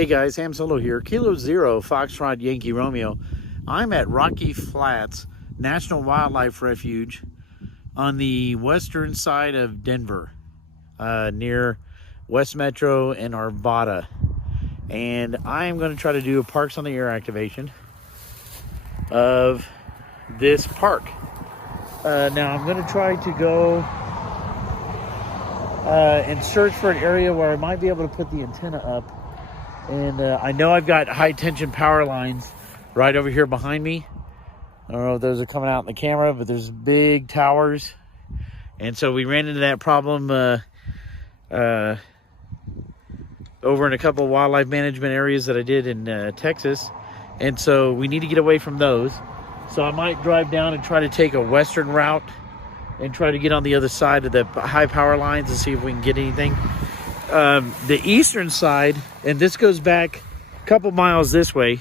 Hey guys, Ham Solo here. Kilo Zero, Foxtrot Yankee Romeo. I'm at Rocky Flats National Wildlife Refuge on the western side of Denver, near West Metro and Arvada. And I'm going to try to do a Parks on the Air activation of this park. Now I'm going to try to go and search for an area where I might be able to put the antenna up. And I know I've got high tension power lines right over here behind me. I don't know if those are coming out in the camera, but there's big towers. And so we ran into that problem over in a couple of wildlife management areas that I did in Texas. And so we need to get away from those. So I might drive down and try to take a western route and try to get on the other side of the high power lines and see if we can get anything. The eastern side, and this goes back a couple miles this way,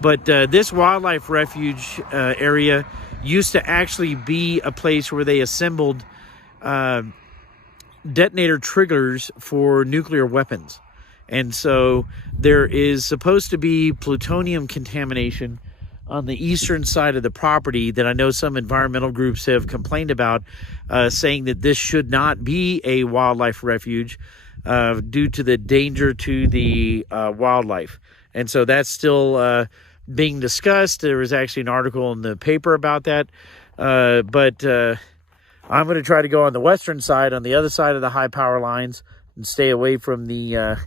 but this wildlife refuge area used to actually be a place where they assembled detonator triggers for nuclear weapons. And so there is supposed to be plutonium contamination on the eastern side of the property that I know some environmental groups have complained about, saying that this should not be a wildlife refuge due to the danger to the wildlife. And so that's still being discussed. There was actually an article in the paper about that. But I'm going to try to go on the western side, on the other side of the high power lines, and stay away from the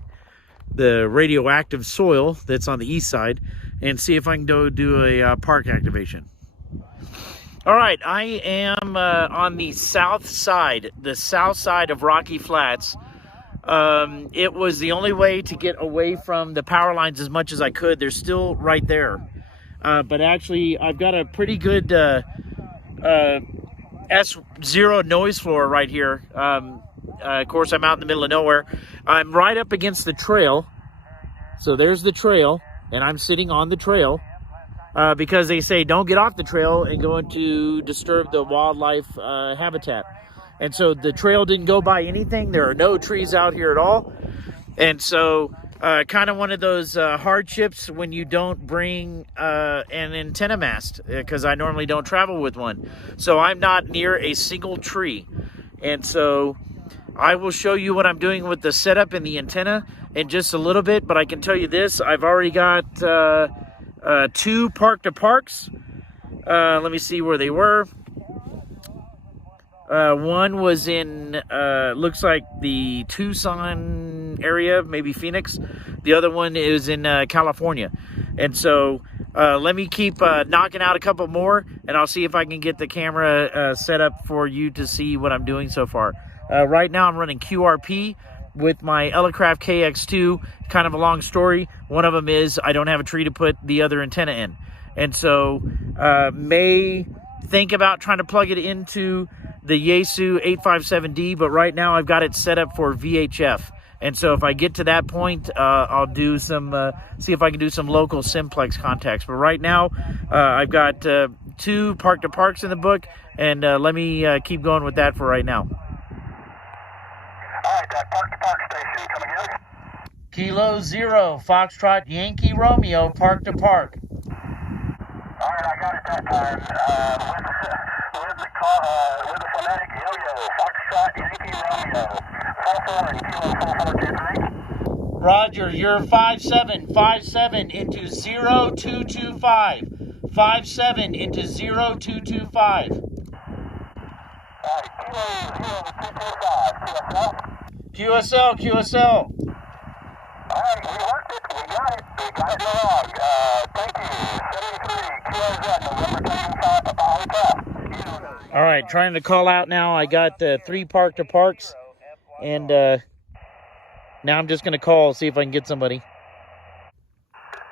radioactive soil that's on the east side, and see if I can go do a park activation. All right, I am on the south side of Rocky Flats. It was the only way to get away from the power lines as much as I could. They're still right there. But actually, I've got a pretty good S0 noise floor right here. Of course, I'm out in the middle of nowhere. I'm right up against the trail. So there's the trail, and I'm sitting on the trail because they say don't get off the trail and go into disturb the wildlife habitat. And so the trail didn't go by anything. There are no trees out here at all. And so kind of one of those hardships when you don't bring an antenna mast, because I normally don't travel with one. So I'm not near a single tree. And so I will show you what I'm doing with the setup and the antenna in just a little bit, but I can tell you this: I've already got two park-to-parks. Let me see where they were. One was in, looks like the Tucson area, maybe Phoenix. The other one is in California. And so let me keep knocking out a couple more, and I'll see if I can get the camera set up for you to see what I'm doing so far. Right now I'm running QRP with my Elecraft KX2. Kind of a long story. One of them is I don't have a tree to put the other antenna in. And so may think about trying to plug it into the Yaesu 857D, but right now I've got it set up for VHF. And so if I get to that point, I'll do some, see if I can do some local simplex contacts. But right now, I've got two park-to-parks in the book, and let me keep going with that for right now. All right, that park-to-park station, come again? Kilo Zero, Foxtrot Yankee Romeo, park-to-park. All right, I got it that time. With the phonetic yo-yo, Foxtrot Yankee Romeo, 44 and Kilo 4423. Roger, you're 5757 into 0225. 57 into 0225. All right, Kilo 0225, QSL. QSL. All right, we worked it. We got it in the log. Thank you. 73, QOZ, November 25, Papa Hotel. All right, trying to call out now. I got three park-to-parks, and now I'm just going to call, see if I can get somebody.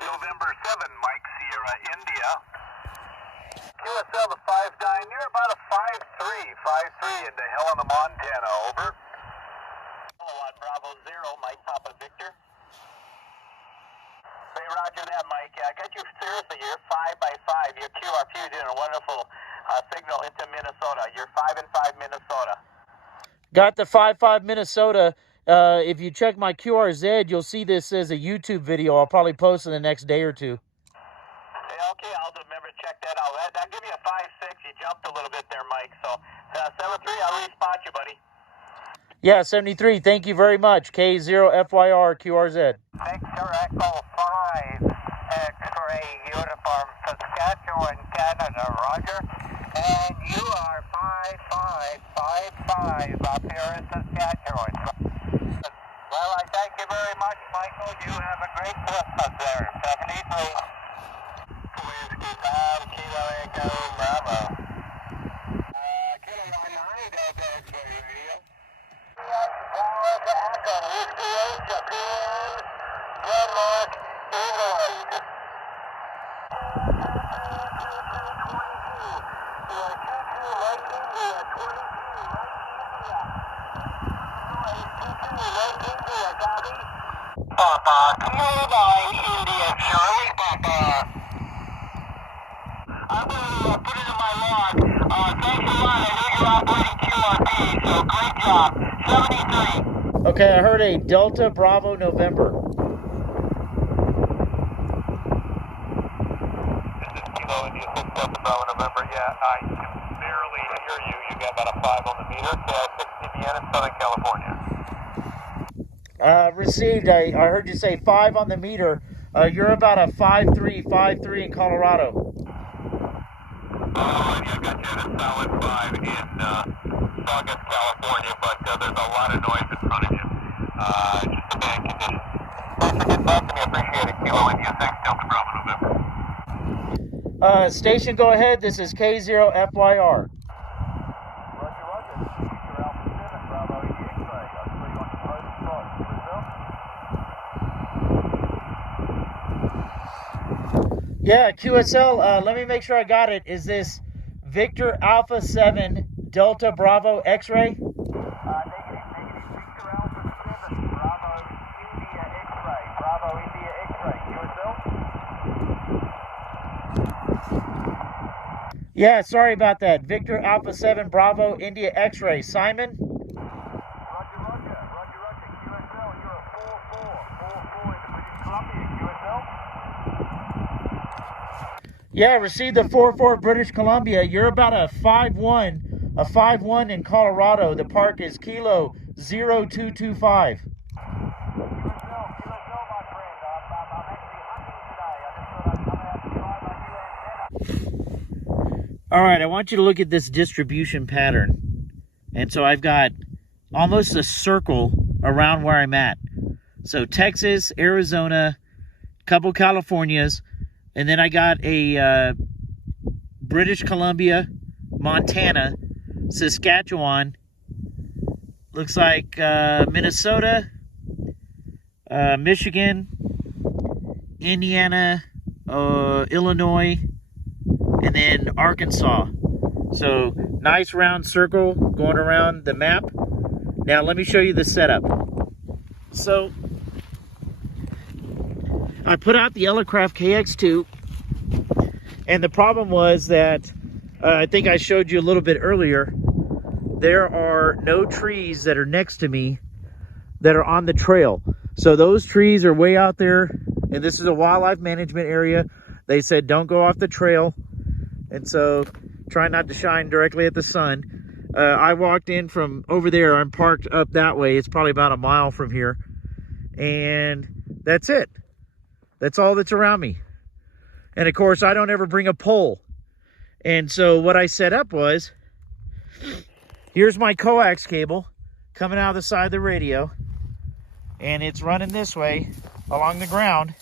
November 7, Mike Sierra, India. QSL to 59, you're about a 5-3 into Helena, Montana, over. Kilowatt Bravo 0, Mike Papa Victor. Hey, roger that, Mike. I got you seriously. You're 5 by 5. Your QRP is doing a wonderful signal into Minnesota. You're 5 and 5 Minnesota. Got the 5-5 Minnesota, If you check my QRZ, you'll see this as a YouTube video. I'll probably post in the next day or two. Okay, I'll remember to check that out. I'll give you a 5-6. You jumped a little bit there, Mike. So 7-3, I'll respot you, buddy. Yeah, 73. Thank you very much. K0FYR QRZ. Victor Echo 5, X-ray uniform, Saskatchewan, Canada, Roger. And you are 5555 up here in Saskatchewan. Well, I thank you very much, Michael. You have a great Christmas there. 73. Whiskey 5, Kilo Echo Bravo. Kilo 99, Delta X-ray radio. Delta Echo, Whiskey 8, Japan, Denmark, England. 22, Papa, Kilo 9, India, Charlie, Papa. I'm going to put it in my log. Thanks a lot. I know you're operating QRP, so great job. 73. Okay, I heard a Delta Bravo November. This is Kilo India 6 Delta Bravo November. Yeah, I can barely hear you. You got about a 5 on the meter. 6 Indiana, Southern California. Received. I heard you say 5 on the meter. You're about a 5.3 in Colorado. Oh, I got you at a solid 5 in Saugus, California, but there's a lot of noise in front of you. Just a bad condition. Thanks for getting back to me. I appreciate it. Kilo India 6 Delta Bravo November. Station, go ahead. This is K0FYR. Roger, Alpha 7 Bravo X-ray. I'll see you on the Hotspot. Yeah, QSL, let me make sure I got it. Is this Victor Alpha 7 Delta Bravo X-ray? Negative. Victor Alpha 7 Bravo India X-ray. Bravo India X-ray. QSL? Yeah, sorry about that. Victor Alpha 7 Bravo India X-ray. Simon? Roger. QSL, you're a 4-4 in the British Columbia. QSL? Yeah, received the 4-4 British Columbia. You're about a 5-1 in Colorado. The park is Kilo 0225. QSL, my friend. I'm actually hunting today. I just thought I'd come out and try my new antenna. All right, I want you to look at this distribution pattern. And so I've got almost a circle around where I'm at. So Texas, Arizona, couple Californias, and then I got a British Columbia, Montana, Saskatchewan, looks like Minnesota, Michigan, Indiana, Illinois, and then Arkansas. So nice round circle going around the map. Now let me show you the setup. So I put out the Elecraft KX2, and the problem was that I think I showed you a little bit earlier, there are no trees that are next to me that are on the trail. So those trees are way out there, and this is a wildlife management area. They said don't go off the trail, and so try not to shine directly at the sun. I walked in from over there. I'm parked up that way. It's probably about a mile from here, and that's it. That's all that's around me. And of course, I don't ever bring a pole. And so what I set up was, here's my coax cable coming out of the side of the radio, and it's running this way along the ground.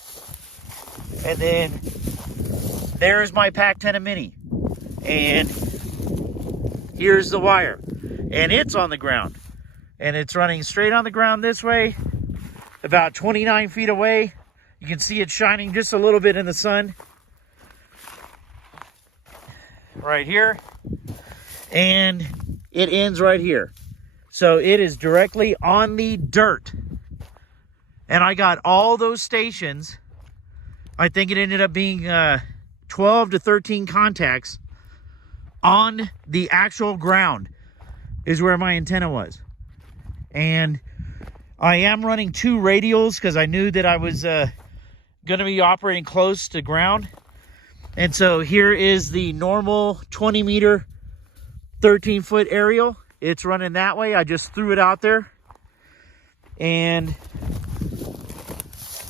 And then there's my Pac-10 Mini, and here's the wire, and it's on the ground, and it's running straight on the ground this way, about 29 feet away. You can see it shining just a little bit in the sun right here, and it ends right here. So it is directly on the dirt, and I got all those stations. I think it ended up being 12 to 13 contacts on the actual ground is where my antenna was. And I am running 2 radials because I knew that I was going to be operating close to ground. And so here is the normal 20 meter, 13 foot aerial. It's running that way. I just threw it out there. And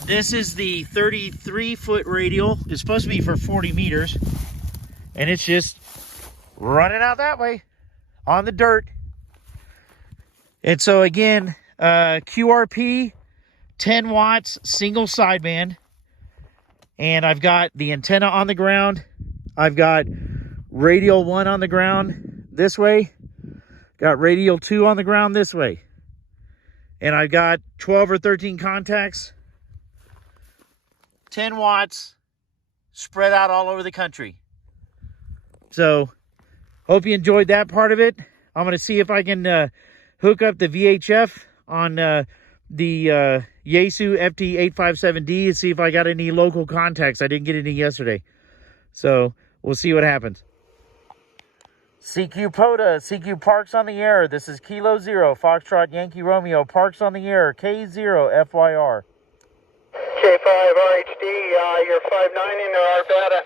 this is the 33 foot radial. It's supposed to be for 40 meters. And it's just running out that way on the dirt. And so again, QRP, 10 watts, single sideband. And I've got the antenna on the ground. I've got radial 1 on the ground this way. Got radial 2 on the ground this way. And I've got 12 or 13 contacts. 10 watts spread out all over the country. So, hope you enjoyed that part of it. I'm going to see if I can hook up the VHF on the Yaesu FT857D and see if I got any local contacts. I didn't get any yesterday. So, we'll see what happens. CQ POTA, CQ Parks on the air. This is Kilo Zero, Foxtrot Yankee Romeo, Parks on the air, K0 FYR. K5RHD, you're 5'9" in our data.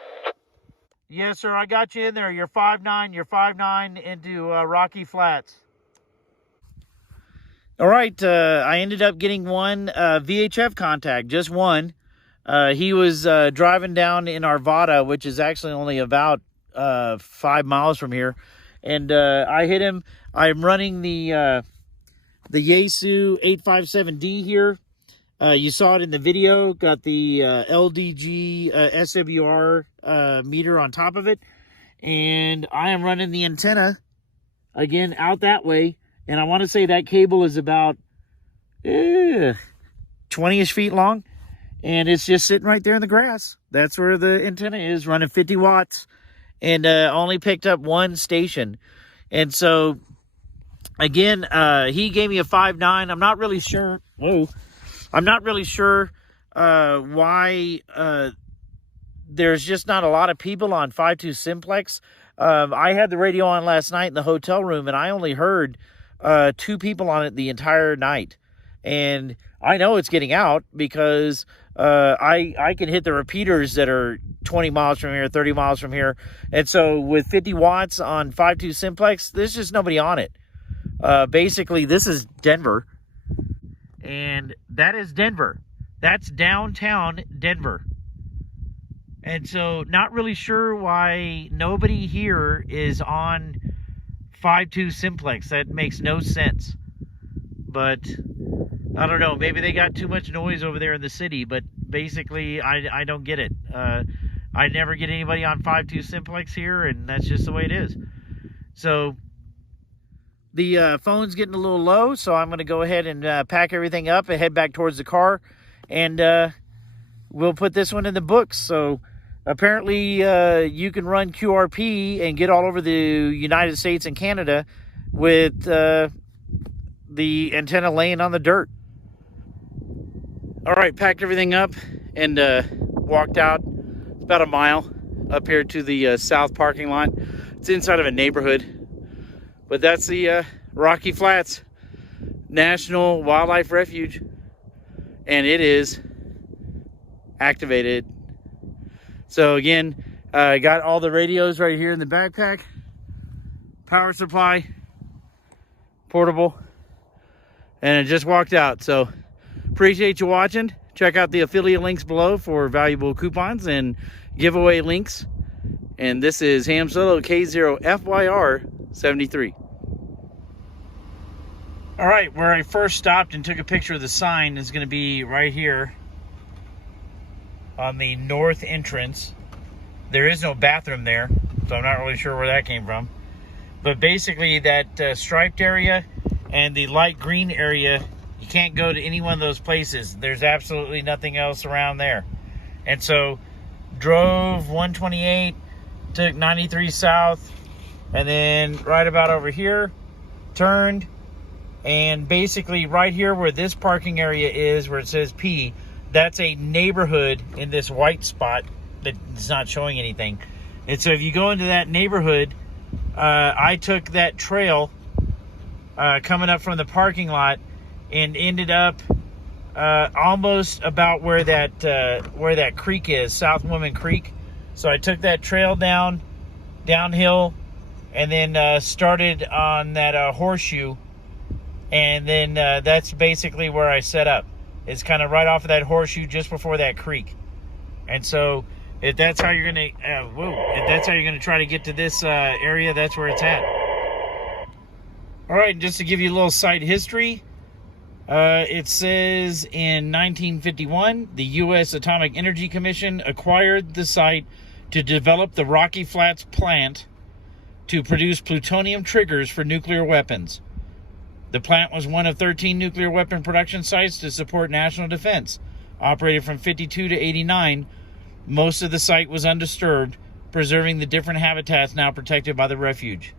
Yes, sir, I got you in there. You're 5'9", you're 5'9" into Rocky Flats. All right, I ended up getting one VHF contact, just one. He was driving down in Arvada, which is actually only about 5 miles from here. And I hit him. I'm running the Yaesu 857D here. You saw it in the video. Got the LDG SWR meter on top of it. And I am running the antenna, again, out that way. And I want to say that cable is about 20-ish feet long. And it's just sitting right there in the grass. That's where the antenna is, running 50 watts. And only picked up one station. And so, again, he gave me a 5'9". I'm not really sure. Whoa. I'm not really sure why there's just not a lot of people on 5.2 simplex. I had the radio on last night in the hotel room, and I only heard 2 people on it the entire night. And I know it's getting out because I can hit the repeaters that are 20 miles from here, 30 miles from here. And so with 50 watts on 5.2 simplex, there's just nobody on it. Basically, this is Denver. And that is Denver. That's downtown Denver. And so not really sure why nobody here is on 5.2 simplex. That makes no sense. But I don't know. Maybe they got too much noise over there in the city. But basically, I don't get it. I never get anybody on 5.2 simplex here, and that's just the way it is. So the phone's getting a little low, so I'm going to go ahead and pack everything up and head back towards the car. And we'll put this one in the books. So apparently you can run QRP and get all over the United States and Canada with the antenna laying on the dirt. All right, packed everything up and walked out about a mile up here to the south parking lot. It's inside of a neighborhood. But that's the Rocky Flats National Wildlife Refuge. And it is activated. So again, I got all the radios right here in the backpack. Power supply. Portable. And I just walked out. So appreciate you watching. Check out the affiliate links below for valuable coupons and giveaway links. And this is Ham Solo K0FYR73. All right, where I first stopped and took a picture of the sign is going to be right here on the north entrance. There is no bathroom there, so I'm not really sure where that came from. But basically that striped area and the light green area, you can't go to any one of those places. There's absolutely nothing else around there. And so drove 128, took 93 south, and then right about over here, turned, and basically right here where this parking area is, where it says P, that's a neighborhood in this white spot that's not showing anything. And so if you go into that neighborhood, I took that trail coming up from the parking lot, and ended up almost about where that creek is, South Woman Creek. So I took that trail downhill, and then started on that horseshoe, and then that's basically where I set up. It's kind of right off of that horseshoe, just before that creek. And so, if that's how you're gonna try to get to this area, that's where it's at. All right, just to give you a little site history, it says in 1951, the U.S. Atomic Energy Commission acquired the site to develop the Rocky Flats plant to produce plutonium triggers for nuclear weapons. The plant was one of 13 nuclear weapon production sites to support national defense. Operated from 52 to 89, most of the site was undisturbed, preserving the different habitats now protected by the refuge.